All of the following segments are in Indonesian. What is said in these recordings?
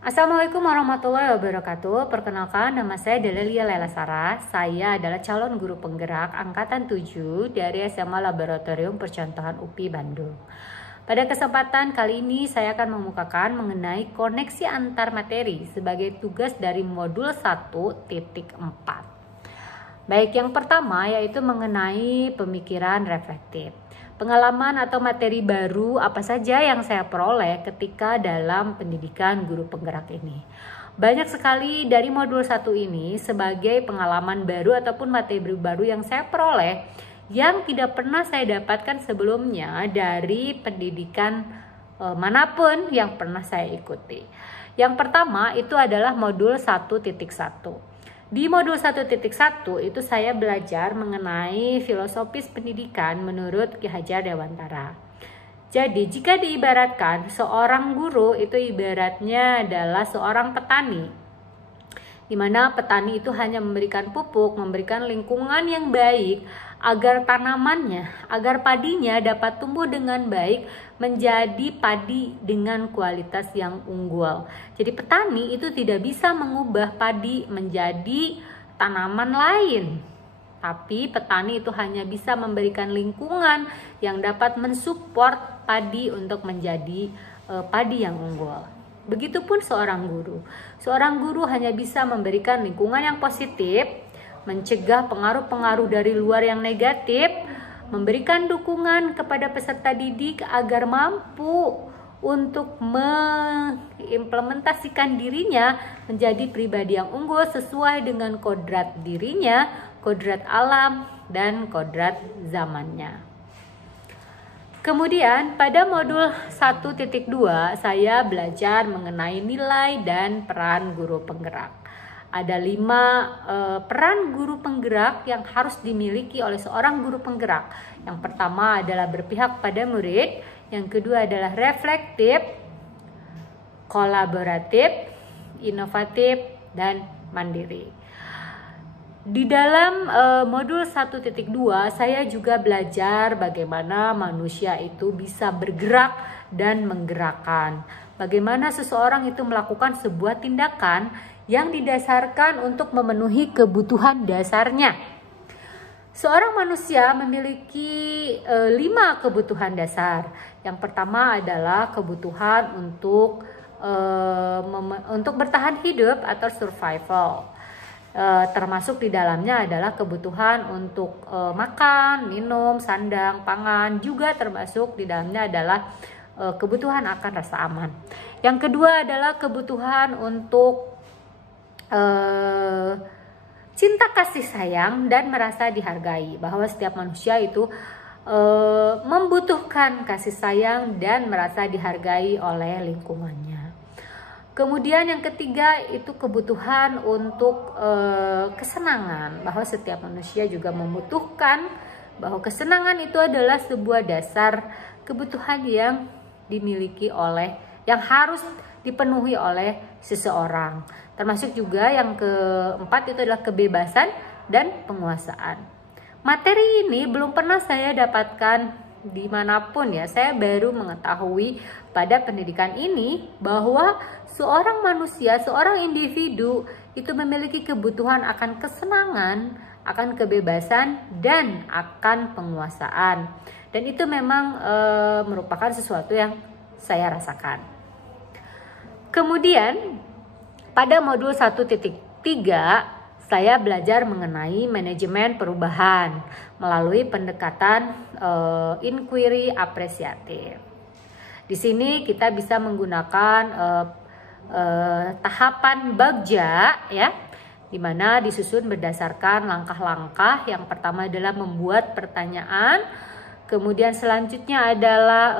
Assalamualaikum warahmatullahi wabarakatuh. Perkenalkan, nama saya Delelia Lela Sarah. Saya adalah calon guru penggerak angkatan 7 dari SMA Laboratorium Percontohan UPI Bandung. Pada kesempatan kali ini saya akan mengemukakan mengenai koneksi antar materi sebagai tugas dari modul 1.4. Baik, yang pertama yaitu mengenai pemikiran reflektif. Pengalaman atau materi baru apa saja yang saya peroleh ketika dalam pendidikan guru penggerak ini. Banyak sekali dari modul 1 ini sebagai pengalaman baru ataupun materi baru yang saya peroleh yang tidak pernah saya dapatkan sebelumnya dari pendidikan manapun yang pernah saya ikuti. Yang pertama itu adalah modul 1.1. Di modul 1.1 itu saya belajar mengenai filosofis pendidikan menurut Ki Hajar Dewantara. Jadi jika diibaratkan seorang guru itu ibaratnya adalah seorang petani, di mana petani itu hanya memberikan pupuk, memberikan lingkungan yang baik agar tanamannya, agar padinya dapat tumbuh dengan baik menjadi padi dengan kualitas yang unggul. Jadi petani itu tidak bisa mengubah padi menjadi tanaman lain. Tapi petani itu hanya bisa memberikan lingkungan yang dapat mensupport padi untuk menjadi padi yang unggul. Begitupun seorang guru. Seorang guru hanya bisa memberikan lingkungan yang positif, mencegah pengaruh-pengaruh dari luar yang negatif, memberikan dukungan kepada peserta didik agar mampu untuk mengimplementasikan dirinya menjadi pribadi yang unggul sesuai dengan kodrat dirinya, kodrat alam, dan kodrat zamannya. Kemudian pada modul 1.2 saya belajar mengenai nilai dan peran guru penggerak. Ada 5 peran guru penggerak yang harus dimiliki oleh seorang guru penggerak. Yang pertama adalah berpihak pada murid, yang kedua adalah reflektif, kolaboratif, inovatif, dan mandiri. Di dalam modul 1.2 saya juga belajar bagaimana manusia itu bisa bergerak dan menggerakkan. Bagaimana seseorang itu melakukan sebuah tindakan yang didasarkan untuk memenuhi kebutuhan dasarnya. Seorang manusia memiliki 5 kebutuhan dasar. Yang pertama adalah kebutuhan untuk bertahan hidup atau survival. Termasuk di dalamnya adalah kebutuhan untuk makan, minum, sandang, pangan, juga termasuk di dalamnya adalah kebutuhan akan rasa aman. Yang kedua adalah kebutuhan untuk cinta kasih sayang dan merasa dihargai, bahwa setiap manusia itu membutuhkan kasih sayang dan merasa dihargai oleh lingkungannya. Kemudian yang ketiga itu kebutuhan untuk kesenangan, bahwa setiap manusia juga membutuhkan bahwa kesenangan itu adalah sebuah dasar kebutuhan yang dimiliki oleh, yang harus dipenuhi oleh seseorang. Termasuk juga yang keempat itu adalah kebebasan dan penguasaan. Materi ini belum pernah saya dapatkan dimanapun ya. Saya baru mengetahui pada pendidikan ini bahwa seorang manusia, seorang individu itu memiliki kebutuhan akan kesenangan, akan kebebasan, dan akan penguasaan. Dan itu memang merupakan sesuatu yang saya rasakan. Kemudian pada modul 1.3 saya belajar mengenai manajemen perubahan melalui pendekatan inquiry apresiatif. Di sini kita bisa menggunakan tahapan bagja ya, di mana disusun berdasarkan langkah-langkah. Yang pertama adalah membuat pertanyaan, kemudian selanjutnya adalah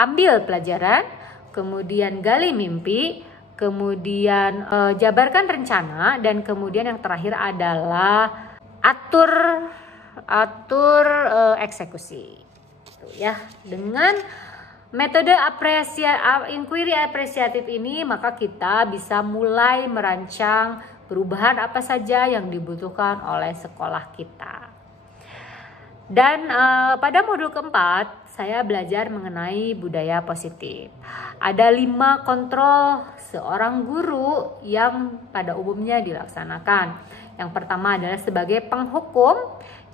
ambil pelajaran, kemudian gali mimpi, kemudian jabarkan rencana, dan kemudian yang terakhir adalah atur eksekusi. Tuh ya, dengan metode inquiry apresiatif ini maka kita bisa mulai merancang perubahan apa saja yang dibutuhkan oleh sekolah kita. Dan pada modul keempat saya belajar mengenai budaya positif. Ada 5 kontrol seorang guru yang pada umumnya dilaksanakan. Yang pertama adalah sebagai penghukum,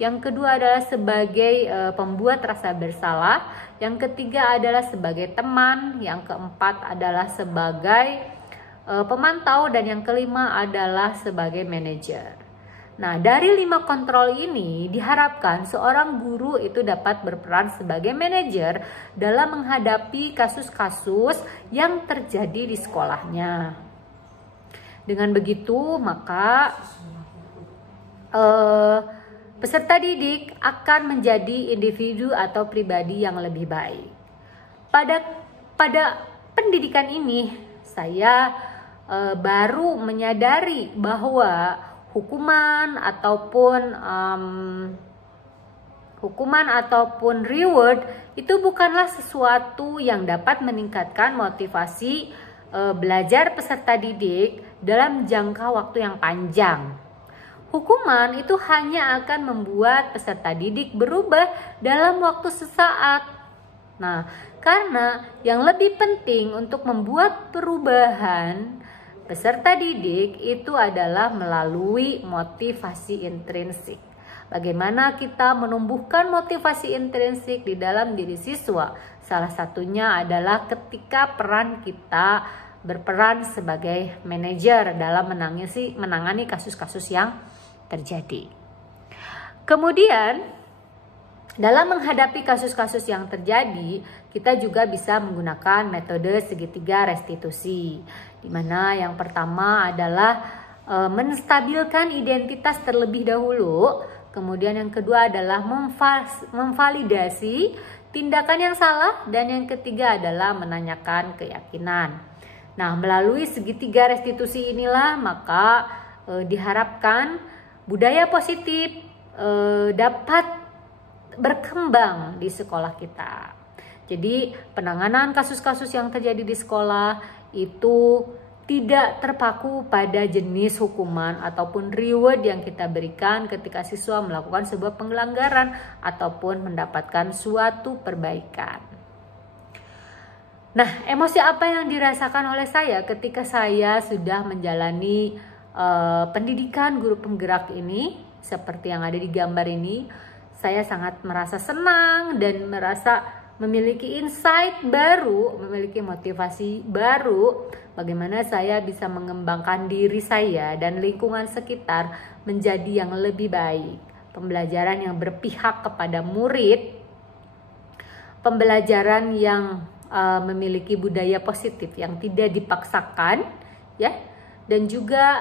yang kedua adalah sebagai pembuat rasa bersalah, yang ketiga adalah sebagai teman, yang keempat adalah sebagai pemantau, dan yang kelima adalah sebagai manajer. Nah, dari 5 kontrol ini diharapkan seorang guru itu dapat berperan sebagai manajer dalam menghadapi kasus-kasus yang terjadi di sekolahnya. Dengan begitu, maka peserta didik akan menjadi individu atau pribadi yang lebih baik. Pada pendidikan ini, saya baru menyadari bahwa hukuman ataupun reward itu bukanlah sesuatu yang dapat meningkatkan motivasi belajar peserta didik dalam jangka waktu yang panjang. Hukuman itu hanya akan membuat peserta didik berubah dalam waktu sesaat. Nah, karena yang lebih penting untuk membuat perubahan peserta didik itu adalah melalui motivasi intrinsik. Bagaimana kita menumbuhkan motivasi intrinsik di dalam diri siswa? Salah satunya adalah ketika kita berperan sebagai manajer dalam menangani kasus-kasus yang terjadi. Kemudian, dalam menghadapi kasus-kasus yang terjadi, kita juga bisa menggunakan metode segitiga restitusi, di mana yang pertama adalah menstabilkan identitas terlebih dahulu, kemudian yang kedua adalah memvalidasi tindakan yang salah, dan yang ketiga adalah menanyakan keyakinan. Nah, melalui segitiga restitusi inilah maka diharapkan budaya positif dapat berkembang di sekolah kita. Jadi penanganan kasus-kasus yang terjadi di sekolah itu tidak terpaku pada jenis hukuman ataupun reward yang kita berikan ketika siswa melakukan sebuah pelanggaran ataupun mendapatkan suatu perbaikan. Nah, emosi apa yang dirasakan oleh saya ketika saya sudah menjalani pendidikan guru penggerak ini, seperti yang ada di gambar ini? Saya sangat merasa senang dan merasa memiliki insight baru, memiliki motivasi baru, bagaimana saya bisa mengembangkan diri saya dan lingkungan sekitar menjadi yang lebih baik. Pembelajaran yang berpihak kepada murid, pembelajaran yang memiliki budaya positif yang tidak dipaksakan, ya. Dan juga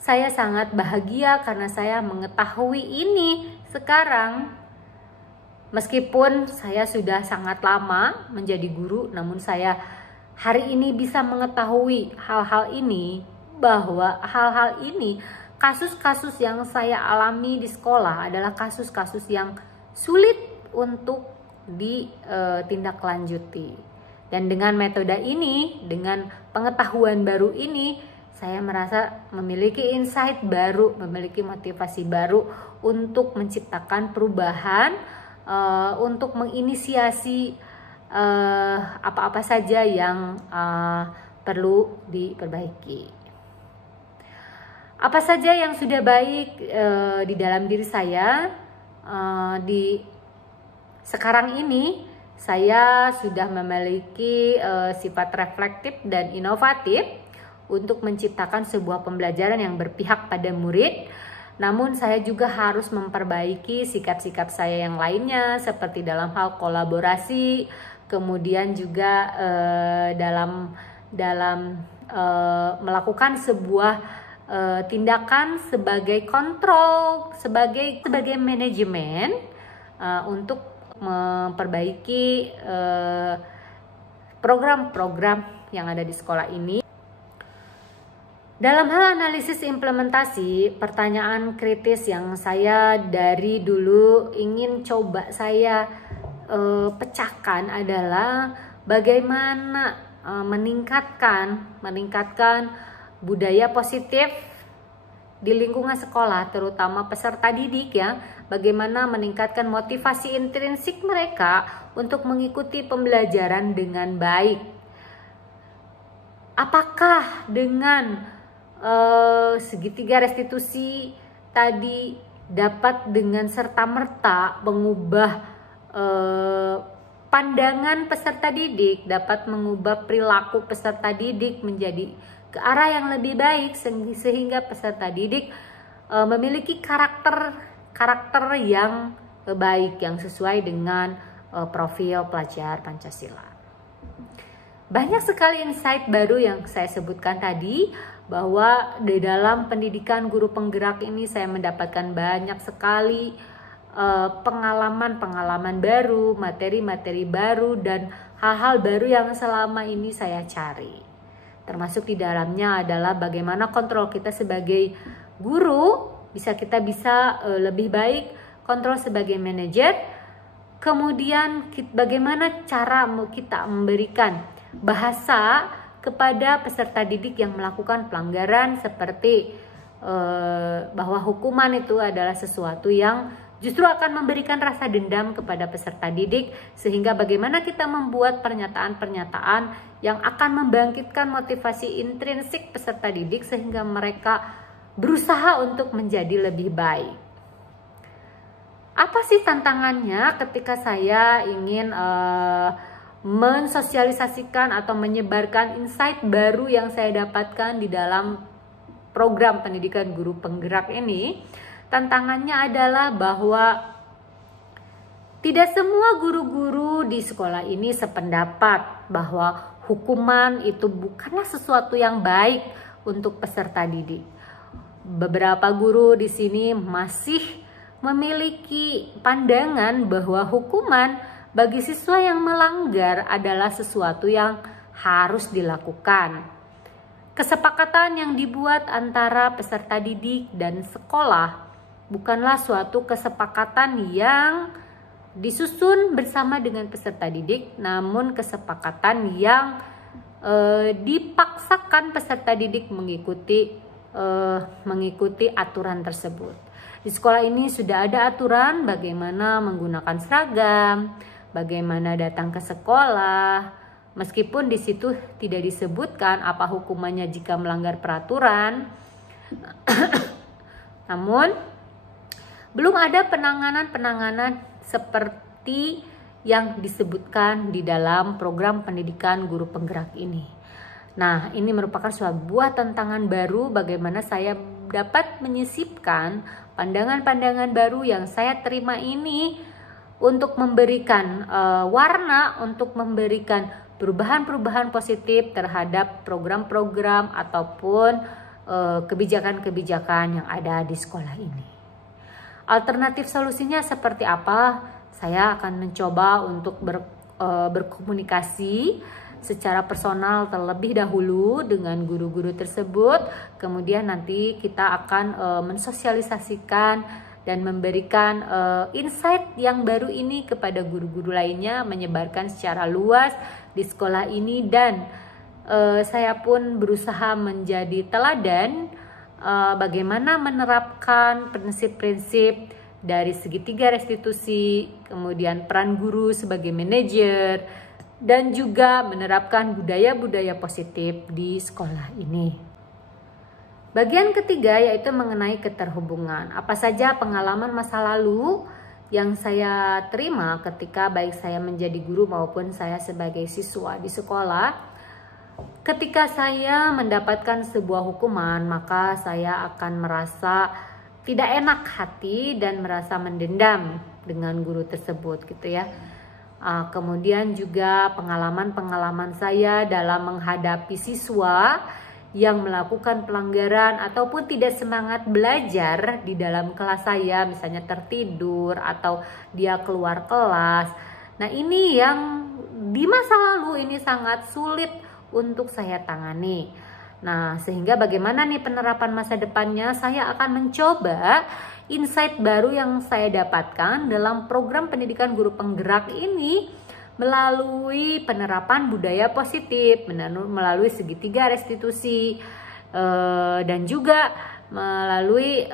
saya sangat bahagia karena saya mengetahui ini sekarang. Meskipun saya sudah sangat lama menjadi guru, namun saya hari ini bisa mengetahui hal-hal ini, bahwa hal-hal ini, kasus-kasus yang saya alami di sekolah adalah kasus-kasus yang sulit untuk ditindaklanjuti. Dan dengan metode ini, dengan pengetahuan baru ini, saya merasa memiliki insight baru, memiliki motivasi baru untuk menciptakan perubahan, untuk menginisiasi apa-apa saja yang perlu diperbaiki. Apa saja yang sudah baik di dalam diri saya di sekarang ini, saya sudah memiliki sifat reflektif dan inovatif untuk menciptakan sebuah pembelajaran yang berpihak pada murid. Namun saya juga harus memperbaiki sikap-sikap saya yang lainnya, seperti dalam hal kolaborasi, kemudian juga dalam melakukan sebuah tindakan sebagai kontrol, sebagai manajemen untuk memperbaiki program-program yang ada di sekolah ini. Dalam hal analisis implementasi, pertanyaan kritis yang saya dari dulu ingin coba saya pecahkan adalah bagaimana meningkatkan budaya positif di lingkungan sekolah, terutama peserta didik ya, bagaimana meningkatkan motivasi intrinsik mereka untuk mengikuti pembelajaran dengan baik. Apakah dengan segitiga restitusi tadi dapat dengan serta-merta mengubah pandangan peserta didik, dapat mengubah perilaku peserta didik menjadi ke arah yang lebih baik, sehingga peserta didik memiliki karakter yang baik, yang sesuai dengan profil pelajar Pancasila. Banyak sekali insight baru yang saya sebutkan tadi, bahwa di dalam pendidikan guru penggerak ini saya mendapatkan banyak sekali pengalaman-pengalaman baru, materi-materi baru, dan hal-hal baru yang selama ini saya cari. Termasuk di dalamnya adalah bagaimana kontrol kita sebagai guru kita bisa lebih baik, kontrol sebagai manajer, kemudian bagaimana cara kita memberikan bahasa kepada peserta didik yang melakukan pelanggaran, seperti bahwa hukuman itu adalah sesuatu yang justru akan memberikan rasa dendam kepada peserta didik, sehingga bagaimana kita membuat pernyataan-pernyataan yang akan membangkitkan motivasi intrinsik peserta didik sehingga mereka berusaha untuk menjadi lebih baik. Apa sih tantangannya ketika saya ingin mensosialisasikan atau menyebarkan insight baru yang saya dapatkan di dalam program pendidikan guru penggerak ini? Tantangannya adalah bahwa tidak semua guru-guru di sekolah ini sependapat bahwa hukuman itu bukanlah sesuatu yang baik untuk peserta didik. Beberapa guru di sini masih memiliki pandangan bahwa hukuman bagi siswa yang melanggar adalah sesuatu yang harus dilakukan. Kesepakatan yang dibuat antara peserta didik dan sekolah bukanlah suatu kesepakatan yang disusun bersama dengan peserta didik, namun kesepakatan yang dipaksakan peserta didik mengikuti aturan tersebut. Di sekolah ini sudah ada aturan bagaimana menggunakan seragam, bagaimana datang ke sekolah, meskipun di situ tidak disebutkan apa hukumannya jika melanggar peraturan. Namun belum ada penanganan seperti yang disebutkan di dalam program pendidikan guru penggerak ini. Nah, ini merupakan sebuah tantangan baru bagaimana saya dapat menyisipkan pandangan-pandangan baru yang saya terima ini untuk memberikan warna, untuk memberikan perubahan-perubahan positif terhadap program-program ataupun kebijakan-kebijakan yang ada di sekolah ini. Alternatif solusinya seperti apa? Saya akan mencoba untuk berkomunikasi secara personal terlebih dahulu dengan guru-guru tersebut. Kemudian nanti kita akan mensosialisasikan dan memberikan insight yang baru ini kepada guru-guru lainnya, menyebarkan secara luas di sekolah ini, dan saya pun berusaha menjadi teladan bagaimana menerapkan prinsip-prinsip dari segitiga restitusi, kemudian peran guru sebagai manajer, dan juga menerapkan budaya-budaya positif di sekolah ini. Bagian ketiga yaitu mengenai keterhubungan. Apa saja pengalaman masa lalu yang saya terima ketika baik saya menjadi guru maupun saya sebagai siswa di sekolah. Ketika saya mendapatkan sebuah hukuman, maka saya akan merasa tidak enak hati dan merasa mendendam dengan guru tersebut gitu ya. Kemudian juga pengalaman-pengalaman saya dalam menghadapi siswa yang melakukan pelanggaran ataupun tidak semangat belajar di dalam kelas saya, misalnya tertidur atau dia keluar kelas. Nah, ini yang di masa lalu ini sangat sulit untuk saya tangani. Nah, sehingga bagaimana nih penerapan masa depannya? Saya akan mencoba insight baru yang saya dapatkan dalam program pendidikan guru penggerak ini melalui penerapan budaya positif, melalui segitiga restitusi, dan juga melalui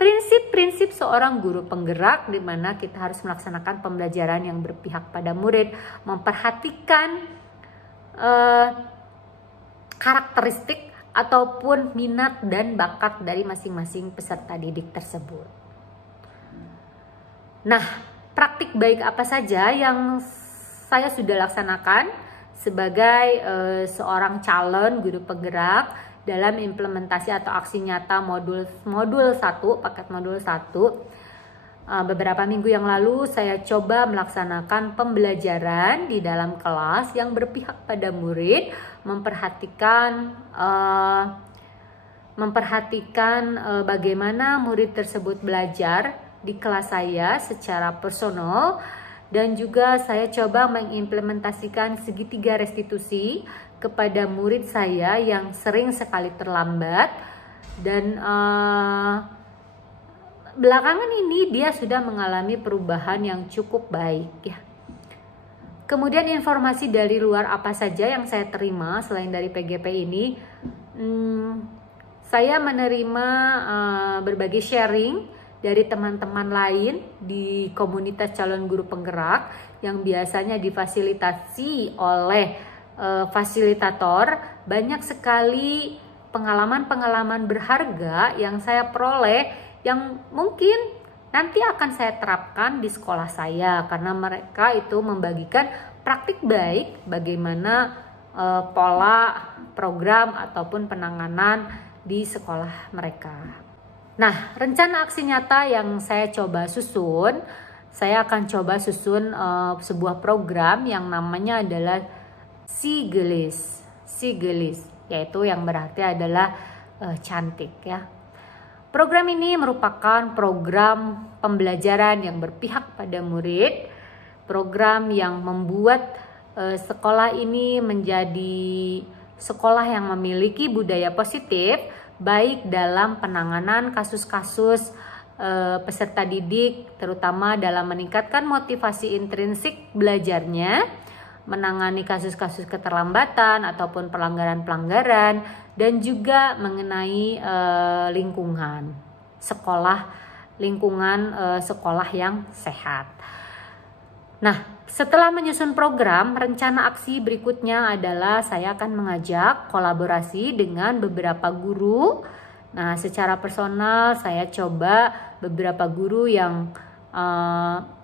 prinsip-prinsip seorang guru penggerak, di mana kita harus melaksanakan pembelajaran yang berpihak pada murid, memperhatikan karakteristik ataupun minat dan bakat dari masing-masing peserta didik tersebut. Nah, praktik baik apa saja yang saya sudah laksanakan sebagai seorang calon guru penggerak dalam implementasi atau aksi nyata modul 1, paket modul 1. Beberapa minggu yang lalu saya coba melaksanakan pembelajaran di dalam kelas yang berpihak pada murid, memperhatikan bagaimana murid tersebut belajar di kelas saya secara personal, dan juga saya coba mengimplementasikan segitiga restitusi kepada murid saya yang sering sekali terlambat, dan belakangan ini dia sudah mengalami perubahan yang cukup baik ya. Kemudian informasi dari luar apa saja yang saya terima selain dari PGP ini? Saya menerima berbagai sharing dari teman-teman lain di komunitas calon guru penggerak yang biasanya difasilitasi oleh fasilitator. Banyak sekali pengalaman-pengalaman berharga yang saya peroleh, yang mungkin nanti akan saya terapkan di sekolah saya, karena mereka itu membagikan praktik baik bagaimana pola, program ataupun penanganan di sekolah mereka. Nah, rencana aksi nyata yang saya coba susun, saya akan coba susun sebuah program yang namanya adalah Sigelis, yaitu yang berarti adalah cantik ya. Program ini merupakan program pembelajaran yang berpihak pada murid, program yang membuat sekolah ini menjadi sekolah yang memiliki budaya positif, baik dalam penanganan kasus-kasus peserta didik, terutama dalam meningkatkan motivasi intrinsik belajarnya, menangani kasus-kasus keterlambatan ataupun pelanggaran-pelanggaran, dan juga mengenai lingkungan sekolah yang sehat. Nah, setelah menyusun program, rencana aksi berikutnya adalah saya akan mengajak kolaborasi dengan beberapa guru. Nah, secara personal saya coba beberapa guru yang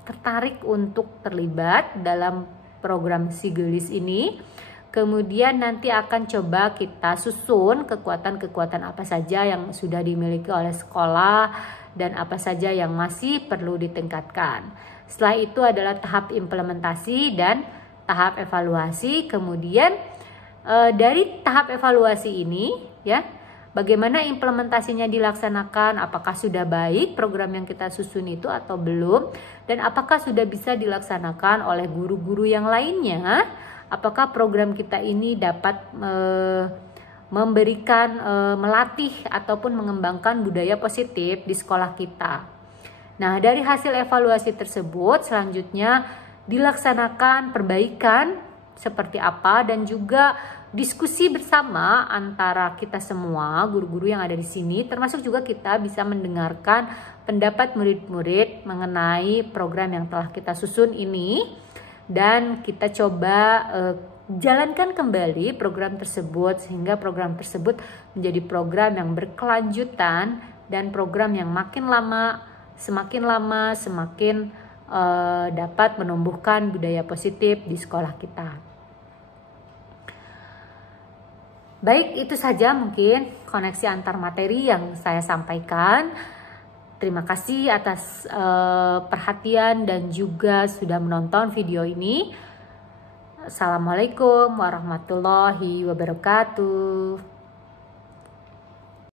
tertarik untuk terlibat dalam program Sigelis ini. Kemudian nanti akan coba kita susun kekuatan-kekuatan apa saja yang sudah dimiliki oleh sekolah dan apa saja yang masih perlu ditingkatkan. Setelah itu adalah tahap implementasi dan tahap evaluasi. Kemudian dari tahap evaluasi ini ya, bagaimana implementasinya dilaksanakan, apakah sudah baik program yang kita susun itu atau belum, dan apakah sudah bisa dilaksanakan oleh guru-guru yang lainnya. Apakah program kita ini dapat memberikan, melatih ataupun mengembangkan budaya positif di sekolah kita. Nah, dari hasil evaluasi tersebut selanjutnya dilaksanakan perbaikan seperti apa, dan juga diskusi bersama antara kita semua guru-guru yang ada di sini, termasuk juga kita bisa mendengarkan pendapat murid-murid mengenai program yang telah kita susun ini, dan kita coba jalankan kembali program tersebut sehingga program tersebut menjadi program yang berkelanjutan dan program yang semakin lama semakin dapat menumbuhkan budaya positif di sekolah kita. Baik, itu saja mungkin koneksi antar materi yang saya sampaikan. Terima kasih atas perhatian dan juga sudah menonton video ini. Assalamualaikum warahmatullahi wabarakatuh.